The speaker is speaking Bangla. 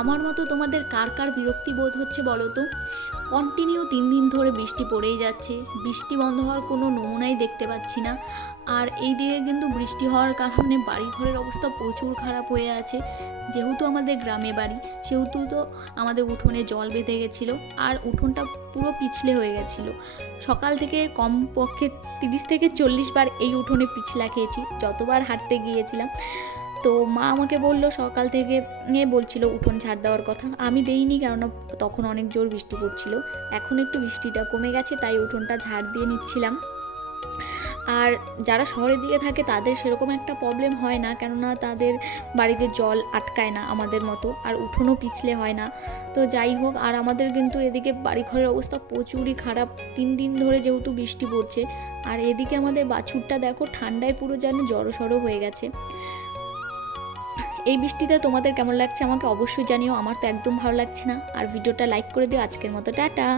আমার মতো তোমাদের কার কার বিরক্তি বোধ হচ্ছে বলো তো? কন্টিনিউ 3 দিন ধরে বৃষ্টি পড়েই যাচ্ছে, বৃষ্টি বন্ধ হওয়ার কোনো নমুনাই দেখতে পাচ্ছি না। আর এই দিকে কিন্তু বৃষ্টি হওয়ার কারণে বাড়িঘরের অবস্থা প্রচুর খারাপ হয়ে আছে। যেহেতু আমাদের গ্রামে বাড়ি, সেহেতু তো আমাদের উঠোনে জল বেঁধে গেছিলো, আর উঠোনটা পুরো পিছলে হয়ে গেছিলো। সকাল থেকে কমপক্ষে 30 থেকে 40 বার এই উঠোনে পিছলা খেয়েছি, যতবার হাঁটতে গিয়েছিলাম। তো মা আমাকে বলল সকাল থেকে বলছিল উঠোন ঝাড় দেওয়ার কথা, আমি দেইনি, কেননা তখন অনেক জোর বৃষ্টি পড়ছিল। এখন একটু বৃষ্টিটা কমে গেছে, তাই উঠোনটা ঝাড় দিয়ে নিচ্ছিলাম। আর যারা শহরের দিকে থাকে তাদের সেরকম একটা প্রবলেম হয় না, কেননা তাদের বাড়িতে জল আটকায় না আমাদের মতো, আর উঠোনও পিছলে হয় না। তো যাই হোক, আর আমাদের কিন্তু এদিকে বাড়িঘরের অবস্থা প্রচুরই খারাপ। 3 দিন ধরে যেহেতু বৃষ্টি পড়ছে, আর এদিকে আমাদের বাছুরটা দেখো ঠান্ডায় পুরো যেন জড়সড় হয়ে গেছে। এই বৃষ্টিতে তোমাদের কেমন লাগছে আমাকে অবশ্যই জানিও, আমার তো একদম ভালো লাগছে না। আর ভিডিওটা লাইক করে দিও। আজকের মতো টাটা।